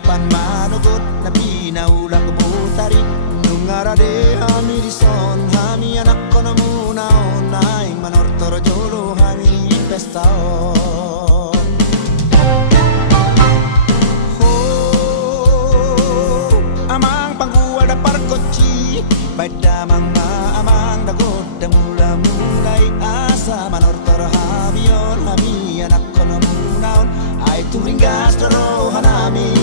kapan manugot na pinaulang kumutari nung arade hami rison hami anak ko na muna onay manortoro jolo hami pestaon amang panggual da parkoci baida mangma amang da goda mula mulai asa manortor habion hami anak kono munaon ai turingas doro hanami